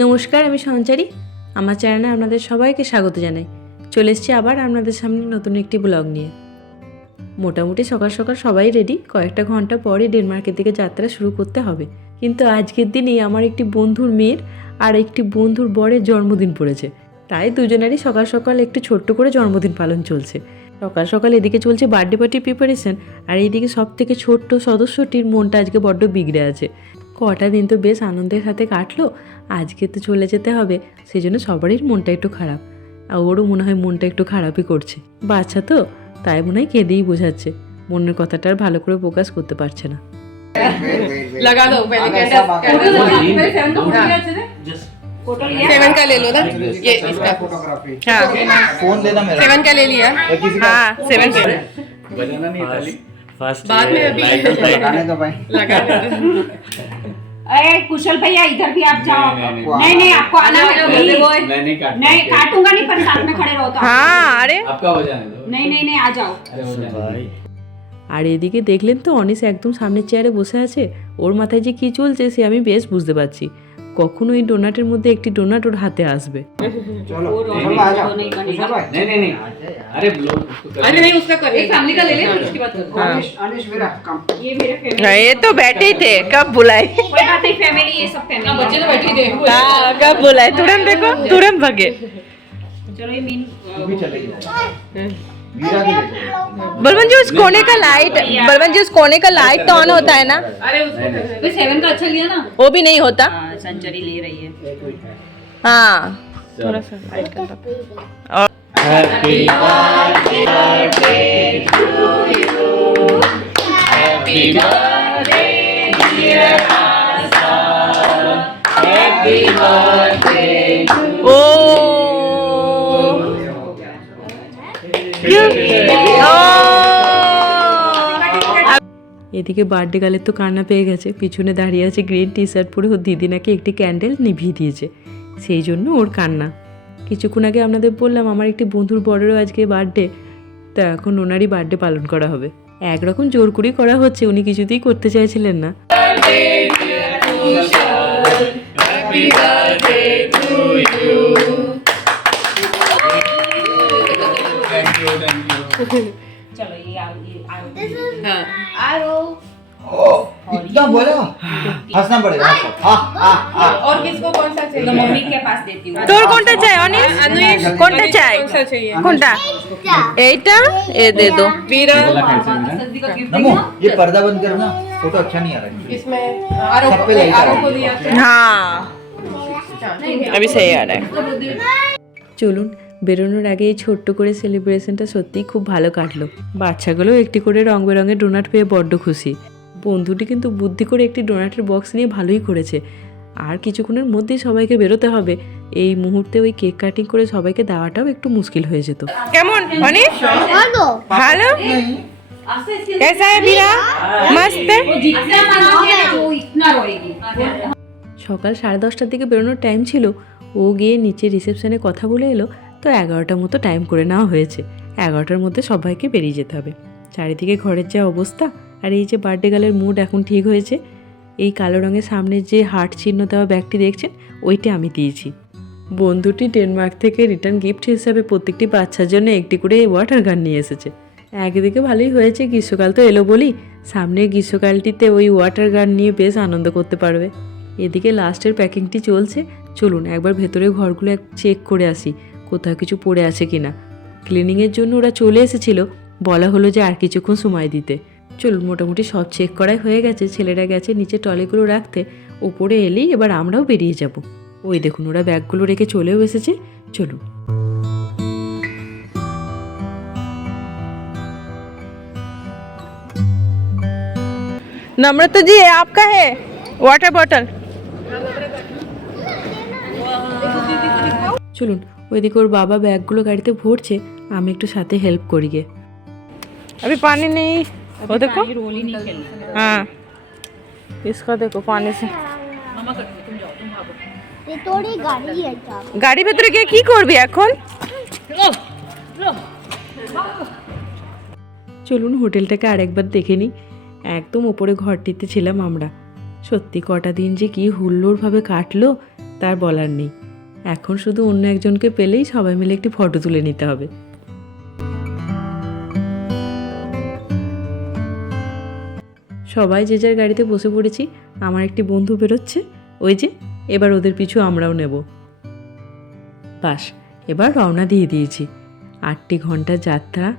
নমস্কার, আমি সঞ্চারী। আমার চ্যানেলে আপনাদের সবাইকে স্বাগত জানাই। চলে এসেছি আবার আপনাদের সামনে নতুন একটি ব্লগ নিয়ে। মোটামুটি সকাল সকাল সবাই রেডি কয়েকটা ঘণ্টা পরে ডেনমার্কের দিকে যাত্রা শুরু করতে হবে। কিন্তু আজকের দিনেই আমার একটি বন্ধুর মেয়ের আর একটি বন্ধুর বরের জন্মদিন পড়েছে। তাই দুজনেরই সকাল সকাল একটু ছোট্ট করে জন্মদিন পালন চলছে। সকাল সকাল এদিকে চলছে বার্থডে পার্টির প্রিপারেশন আর এইদিকে সব থেকে ছোট্ট সদস্যটির মনটা আজকে বড্ড বিগড়ে আছে। কটা দিন তো বেশ আনন্দের সাথে কাটলো আজকে তো চলে যেতে হবে সেই জন্য সবারই মনটা একটু খারাপ আর ওরও মনে হয় মনটা একটু খারাপই করছে বাচ্চা তো তাই মনে হয় কেঁদেই বোঝাচ্ছে মনের কথাটা আর ভালো করে প্রকাশ করতে পারছে না लगा दो पहले आगे कैंडल सब आगे। फोटो लगा फोटो मेरे सेवन का फोटो लिया अच्छे से सेवन का ले लो ना ये इसका फोटोग्राफी हाँ फोन देना मेरा सेवन का ले लिया या किसी का हाँ सेवन का बजाना नहीं खाली फर्स्ट बाद में अभी लगाने दो भाई लगा दो अरे कुशल भैया इधर भी आप जाओ नहीं, नहीं, नहीं नहीं आपको आना है नहीं, please। मैं नहीं काटता नहीं काटूंगा नहीं पर साथ में खड़े रहो तो आप। हाँ अरे आपका हो जाने दो नहीं नहीं नहीं आ जाओ अरे हो जाने दो আর এদিকে দেখলেন তো অনিস একদম সামনের চেয়ারে বসে আছে ওর মাথায় যে কী চলছে সে আমি বেশ বুঝতে পারছি কখনো এই ডোনাটের মধ্যে একটি ডোনাট ওর হাতে আসবে चलो वो रो- कुशल भाई आ वो नहीं जाओ करने कुशल भाई नहीं नहीं नहीं अरे ब्लॉग उसको कर अरे नहीं उसका कर एक फैमिली का ले ले फिर उसके बाद कर अनिश अनिश मेरा कम ये मेरे फैमिली ये तो बैठे ही थे कब बुलाए कोई बात नहीं फैमिली ये सब फैमिली बच्चे तो बैठे थे कब बोलाय तुरंत देखो तुरंत भागे चलो ये मीन बलवन जी उस कोने का लाइट बलवन जी उस कोने का लाइट तो ऑन होता है ना? अरे उसको सेवन का अच्छा लिया ना? वो भी नहीं होता। हाँ, सेंचुरी ले रही है। हाँ। थोड़ा सा लाइट कर Happy birthday. এদিকে বার্থডে গালের তো কান্না পেয়ে গেছে। পিছনে দাঁড়িয়ে আছে গ্রিন টি শার্ট পরে ওর দিদি নাকি একটি ক্যান্ডেল নিভিয়ে দিয়েছে। সেই জন্য ওর কান্না। কিছুক্ষণ আগে আপনাদের বললাম আমার একটি বন্ধুর বড়েরও আজকে বার্থডে তা এখন ওনারই বার্থডে পালন করা হবে। একরকম জোর করেই করা হচ্ছে উনি কিছুতেই করতে চাইছিলেন না। চলো এই To you thank you thank you चलो ये आओ ये आओ ओ इतना बोला हंसना पड़ेगा हंसो हाँ हाँ हाँ और किसको कौन सा तो चाहिए मम्मी के पास देती हूँ তোর কোনটা চাই অনিশ अनुष কোনটা চাই कौन सा चाहिए কোনটা এইটা এ দে দো वीरा बोला कैसे ना सब्जी का गिफ्ट नमो ये पर्दा बंद करना फोटो अच्छा नहीं आ रहा है इसमें आरोप सब पे लाइट आरोप को आ रही दिया है। हाँ अभी सही आ रहा है চলুন বেরোনোর আগে এই ছোট্ট করে সেলিব্রেশনটা সত্যিই খুব ভালো কাটলো বাচ্চাগুলো একটি করে রং বেরঙের ডোনাট পেয়ে বড্ড খুশি বন্ধুটি কিন্তু বুদ্ধি করে একটি ডোনাটের বক্স নিয়ে ভালোই করেছে আর কিছুক্ষণের মধ্যেই সবাইকে বেরোতে হবে এই মুহূর্তে ওই কেক কাটিং করে সবাইকে দেওয়াটাও একটু মুশকিল হয়ে যেত কেমন অনিশ ভালো कैसा है बीरा मस्त है जितना मनाओगे ना वो इतना रोएगी সকাল সাড়ে দশটার দিকে বেরোনোর টাইম ছিল ও গিয়ে নিচে রিসেপশনে কথা বলে এলো তো এগারোটার মতো টাইম করে নেওয়া হয়েছে। এগারোটার মধ্যে সবাইকে বেরিয়ে যেতে হবে। চারিদিকে ঘরের যা অবস্থা আর এই যে বার্থডে গালের মুড এখন ঠিক হয়েছে, এই কালো রঙের সামনে যে হার্ট চিহ্ন দেওয়া ব্যাগটি দেখছেন, ওইটা আমি দিয়েছি। বন্ধুটি ডেনমার্ক থেকে রিটার্ন গিফট হিসাবে প্রত্যেকটি বাচ্চার জন্য একটি করে ওয়াটার গান নিয়ে এসেছে। একদিকে ভালোই হয়েছে, গ্রীষ্মকাল তো এলো বলি সামনের গ্রীষ্মকালটিতে ওই ওয়াটার গান নিয়ে বেশ আনন্দ করতে পারবে। এদিকে লাস্টের প্যাকিংটি চলছে। চলুন একবার ভেতরে ঘরগুলো চেক করে আসি। কোথাও কিছু পড়ে আছে কিনা ক্লিনিংয়ের জন্য ওরা চলে এসেছিল বলা হলো যে আর কিছুক্ষণ সময় দিতে চলুন মোটামুটি সব চেক করাই হয়ে গেছে ছেলেরা গেছে নিচে টলেগুলো রাখতে ওপরে এলেই এবার আমরাও বেরিয়ে যাব ওই দেখুন ওরা ব্যাগগুলো রেখে চলেও এসেছে চলুন नम्रता जी ये आपका है वाटर बॉटल চলুন ওইদিকে ওর বাবা ব্যাগগুলো গাড়িতে ভরছে আমি একটু সাথে হেল্প করি গে अभी पानी नहीं वो देखो रोल ही नहीं खेलना हाँ इसका देखो पानी से তোরই গাড়ি এটা গাড়ি ভেতরে গিয়ে কি করবি এখন চলুন হোটেলটাকে আরেকবার দেখে নিই একদম ওপরে ঘরটিতে ছিলাম আমরা সত্যি কটা দিন যে কি হুল্লোড়ভাবে কাটলো তার বলার নেই এখন শুধু অন্য একজনকে পেলেই সবাই মিলে একটি ফটো তুলে নিতে হবে। সবাই যে যার গাড়িতে বসে পড়েছি, আমার একটি বন্ধু বেরোচ্ছে। ওই যে, এবার ওদের পিছু আমরাও নেব। বাস, এবার রওনা দিয়ে দিয়েছি। আটটি ঘণ্টার যাত্রা।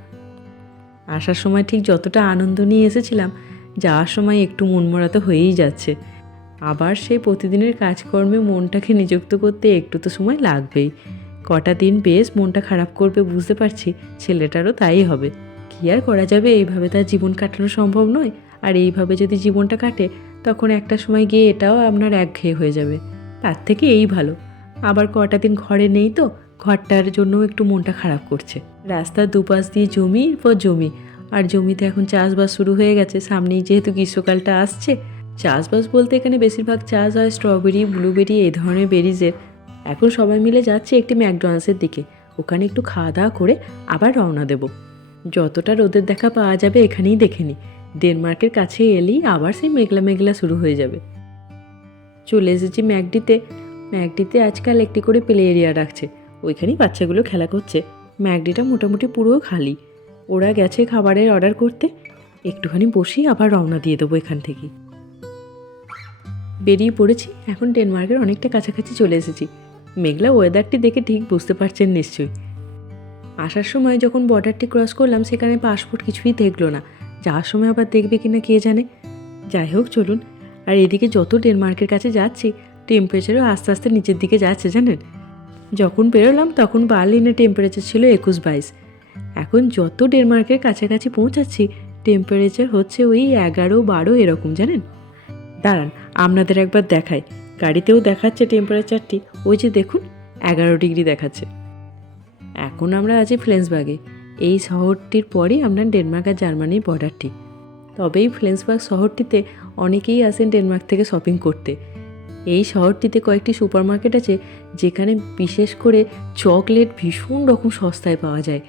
আসার সময় ঠিক যতটা আনন্দ নিয়ে এসেছিলাম, যাওয়ার সময় একটু মনমরা তো হয়েই যাচ্ছে। আবার সেই প্রতিদিনের কাজকর্মে মনটাকে নিযুক্ত করতে একটু তো সময় লাগবেই। কটা দিন বেশ মনটা খারাপ করবে বুঝতে পারছি, ছেলেটারও তাই হবে। কী আর করা যাবে, এইভাবে তার জীবন কাটানো সম্ভব নয়। আর এইভাবে যদি জীবনটা কাটে, তখন একটা সময় গিয়ে এটাও আপনার একঘেয়ে হয়ে যাবে। তার থেকে এই ভালো। আবার কটা দিন ঘরে নেই তো, ঘরটার জন্য একটু মনটা খারাপ করছে। রাস্তার দুপাশ দিয়ে জমির পর জমি। আর জমিতে এখন চাষবাস শুরু হয়ে গেছে, সামনেই যেহেতু গ্রীষ্মকালটা আসছে চাষবাস বলতে এখানে বেশিরভাগ চাষ হয় স্ট্রবেরি ব্লুবেরি এই ধরনের বেরিজের এখন সবাই মিলে যাচ্ছে একটি ম্যাকডোনাল্ডসের দিকে। ওখানে একটু খাওয়া দাওয়া করে আবার রওনা দেব। যতটা রোদের দেখা পাওয়া যাবে এখানেই দেখে নি। ডেনমার্কের কাছে এলেই আবার সেই মেঘলা মেঘলা শুরু হয়ে যাবে। চলে এসেছি ম্যাকডিতে। ম্যাকডিতে আজকাল একটি করে প্লে এরিয়া রাখছে। ওইখানেই বাচ্চাগুলো খেলা করছে। ম্যাকডিটা মোটামুটি পুরো খালি। ওরা গেছে খাবারের অর্ডার করতে। একটুখানি বসেই আবার রওনা দিয়ে দেবো এখান থেকে। বেরিয়ে পড়েছি, এখন ডেনমার্কের অনেকটা কাছাকাছি চলে এসেছি। মেঘলা ওয়েদারটি দেখে ঠিক বুঝতে পারছেন নিশ্চয়ই। আসার সময় যখন বর্ডারটি ক্রস করলাম, সেখানে পাসপোর্ট কিছুই দেখল না। যাওয়ার সময় আবার দেখবে কি না কে জানে? যাই হোক, চলুন। আর এদিকে যত ডেনমার্কের কাছে যাচ্ছি টেম্পারেচারও আস্তে আস্তে নিচের দিকে যাচ্ছে, জানেন? যখন বেরোলাম, তখন বার্লিনের টেম্পারেচার ছিল একুশ বাইশ। এখন যত ডেনমার্কের কাছাকাছি পৌঁছাচ্ছি টেম্পারেচার হচ্ছে ওই এগারো বারো এরকম, জানেন? দাঁড়ান, আপনাদের একবার দেখাই। গাড়িতেও দেখাচ্ছে টেম্পারেচারটি ওই যে দেখুন, এগারো ডিগ্রি দেখাচ্ছে। এখন আমরা আছি ফ্লেন্সবাগে। এই শহরটির পরই আপনার ডেনমার্ক আর জার্মানির বর্ডারটি তবে এই ফ্লেন্সবার্গ শহরটিতে অনেকেই আসেন ডেনমার্ক থেকে শপিং করতে। এই শহরটিতে কয়েকটি সুপারমার্কেট আছে, যেখানে বিশেষ করে চকলেট ভীষণ রকম সস্তায় পাওয়া যায়।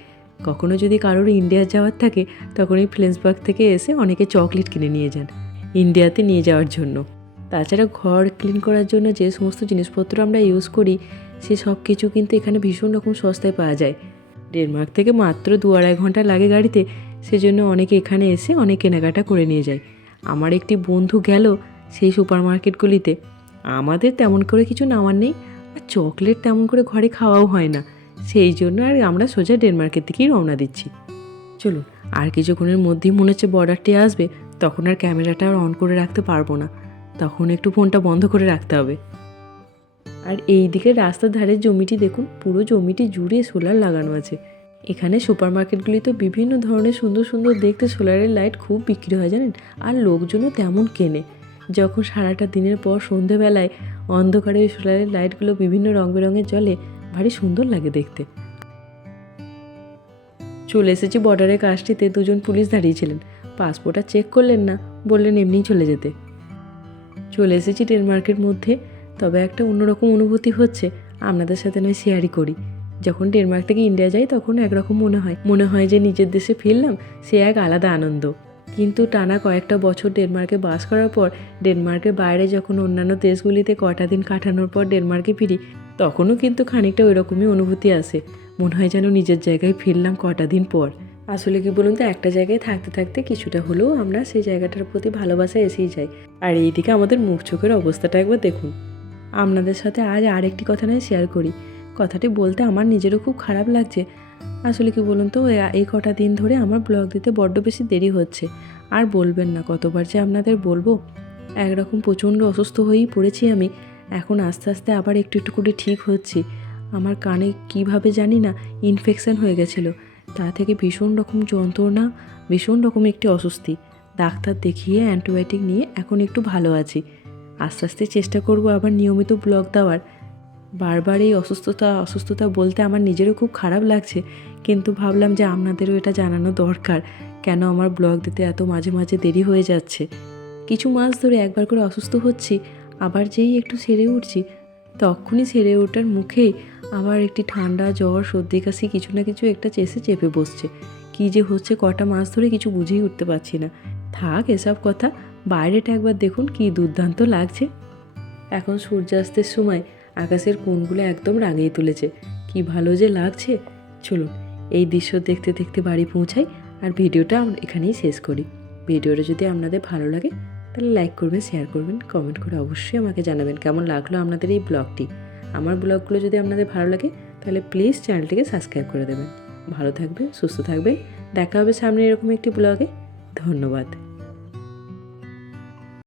কখনো যদি কারোর ইন্ডিয়া যাওয়ার থাকে, তখন এই ফ্লেন্সবার্গ থেকে এসে অনেকে চকলেট কিনে নিয়ে যান। ইন্ডিয়াতে নিয়ে যাওয়ার জন্য। তাছাড়া ঘর ক্লিন করার জন্য যে সমস্ত জিনিসপত্র আমরা ইউজ করি, সে সব কিছু কিন্তু এখানে ভীষণ রকম সস্তায় পাওয়া যায়। ডেনমার্ক থেকে মাত্র দু আড়াই ঘণ্টা লাগে গাড়িতে, সেজন্য অনেকে এখানে এসে অনেক কেনাকাটা করে নিয়ে যায়। আমার একটি বন্ধু গেল সেই সুপার মার্কেটগুলিতে আমাদের তেমন করে কিছু নেওয়ার নেই, আর চকলেট তেমন করে ঘরে খাওয়াও হয় না। সেই জন্য আর আমরা সোজা ডেনমার্কের দিকেই রওনা দিচ্ছি। চলুন, আর কিছুক্ষণের মধ্যেই মনে হচ্ছে বর্ডারটি আসবে। তখন আর ক্যামেরাটা আর অন করে রাখতে পারব না। তখন একটু ফোনটা বন্ধ করে রাখতে হবে। আর এই দিকে রাস্তার ধারের জমিটি দেখুন, পুরো জমিটি জুড়ে সোলার লাগানো আছে। এখানে সুপার মার্কেটগুলিতে বিভিন্ন ধরনের সুন্দর সুন্দর দেখতে সোলারের লাইট খুব বিক্রি হয় জানেন, আর লোকজনও তেমন কেনে। যখন সারাটা দিনের পর সন্ধেবেলায় অন্ধকারে ওই সোলারের লাইটগুলো বিভিন্ন রং বেরঙের জলে ভারী সুন্দর লাগে দেখতে। চলে এসেছি বর্ডারের কাজটিতে, দুজন পুলিশ দাঁড়িয়েছিলেন। পাসপোর্টটা চেক করলেন না, বললেন এমনিই চলে যেতে। চলে এসেছি ডেনমার্কের মধ্যে, তবে একটা অন্যরকম অনুভূতি হচ্ছে, আপনাদের সাথে নয় শেয়ারই করি। যখন ডেনমার্ক থেকে ইন্ডিয়া যাই, তখন একরকম মনে হয় মনে হয় যে নিজের দেশে ফিরলাম, সে এক আলাদা আনন্দ। কিন্তু টানা কয়েকটা বছর ডেনমার্কে বাস করার পর ডেনমার্কের বাইরে যখন অন্যান্য দেশগুলিতে কটা দিন কাটানোর পর ডেনমার্কে ফিরি, তখনও কিন্তু খানিকটা ওই রকমই অনুভূতি আসে। মনে হয় যেন নিজের জায়গায় ফিরলাম কটা দিন পর। আসলে কি বলুন তো, একটা জায়গায় থাকতে থাকতে কিছুটা হলেও আমরা সেই জায়গাটার প্রতি ভালোবাসা এসেই যাই আর এইদিকে আমাদের মুখ চোখের অবস্থাটা একবার দেখুন। আপনাদের সাথে আজ আরেকটি কথা নয় শেয়ার করি। কথাটি বলতে আমার নিজেরও খুব খারাপ লাগছে। আসলে কি বলুন তো এই কটা দিন ধরে আমার ব্লগ দিতে বড্ড বেশি দেরি হচ্ছে। আর বলবেন না, কতবার যে আপনাদের বলব। একরকম প্রচণ্ড অসুস্থ হয়েই পড়েছি আমি। এখন আস্তে আস্তে আবার একটু একটু করে ঠিক হচ্ছি। আমার কানে কীভাবে জানি না ইনফেকশন হয়ে গেছিল। তা থেকে ভীষণ রকম যন্ত্রণা, ভীষণ রকম একটি অস্বস্তি। ডাক্তার দেখিয়ে অ্যান্টিবায়োটিক নিয়ে এখন একটু ভালো আছি। আস্তে আস্তে চেষ্টা করব আবার নিয়মিত ব্লগ দেওয়ার। বারবার এই অসুস্থতা অসুস্থতা বলতে আমার নিজেরও খুব খারাপ লাগছে, কিন্তু ভাবলাম যে আপনাদেরও এটা জানানো দরকার, কেন আমার ব্লগ দিতে এত মাঝে মাঝে দেরি হয়ে যাচ্ছে। কিছু মাস ধরে একবার করে অসুস্থ হচ্ছি, আবার যেই একটু সেরে উঠছি, তখনই সেরে ওঠার মুখেই আবার একটি ঠান্ডা জ্বর, সর্দি, কাশি কিছু না কিছু একটা চেষে চেপে বসছে। কী যে হচ্ছে কটা মাস ধরে কিছু বুঝেই উঠতে পারছি না। থাক, এসব কথা। বাইরেটা একবার দেখুন কী দুর্দান্ত লাগছে। এখন সূর্যাস্তের সময় আকাশের কোণগুলো একদম রাঙিয়ে তুলেছে। কি ভালো যে লাগছে। চলুন, এই দৃশ্য দেখতে দেখতে বাড়ি পৌঁছাই আর ভিডিওটা আমরা এখানেই শেষ করি। ভিডিওটা যদি আপনাদের ভালো লাগে, তাহলে লাইক করবেন শেয়ার করবেন কমেন্ট করে অবশ্যই আমাকে জানাবেন কেমন লাগল আপনাদের এই ব্লগটি। আমার ব্লগগুলো যদি আপনাদের ভালো লাগে, তাহলে প্লিজ চ্যানেলটিকে সাবস্ক্রাইব করে দেবেন। ভালো থাকবে সুস্থ থাকবে দেখা হবে সামনে এরকম একটি ব্লগে। ধন্যবাদ।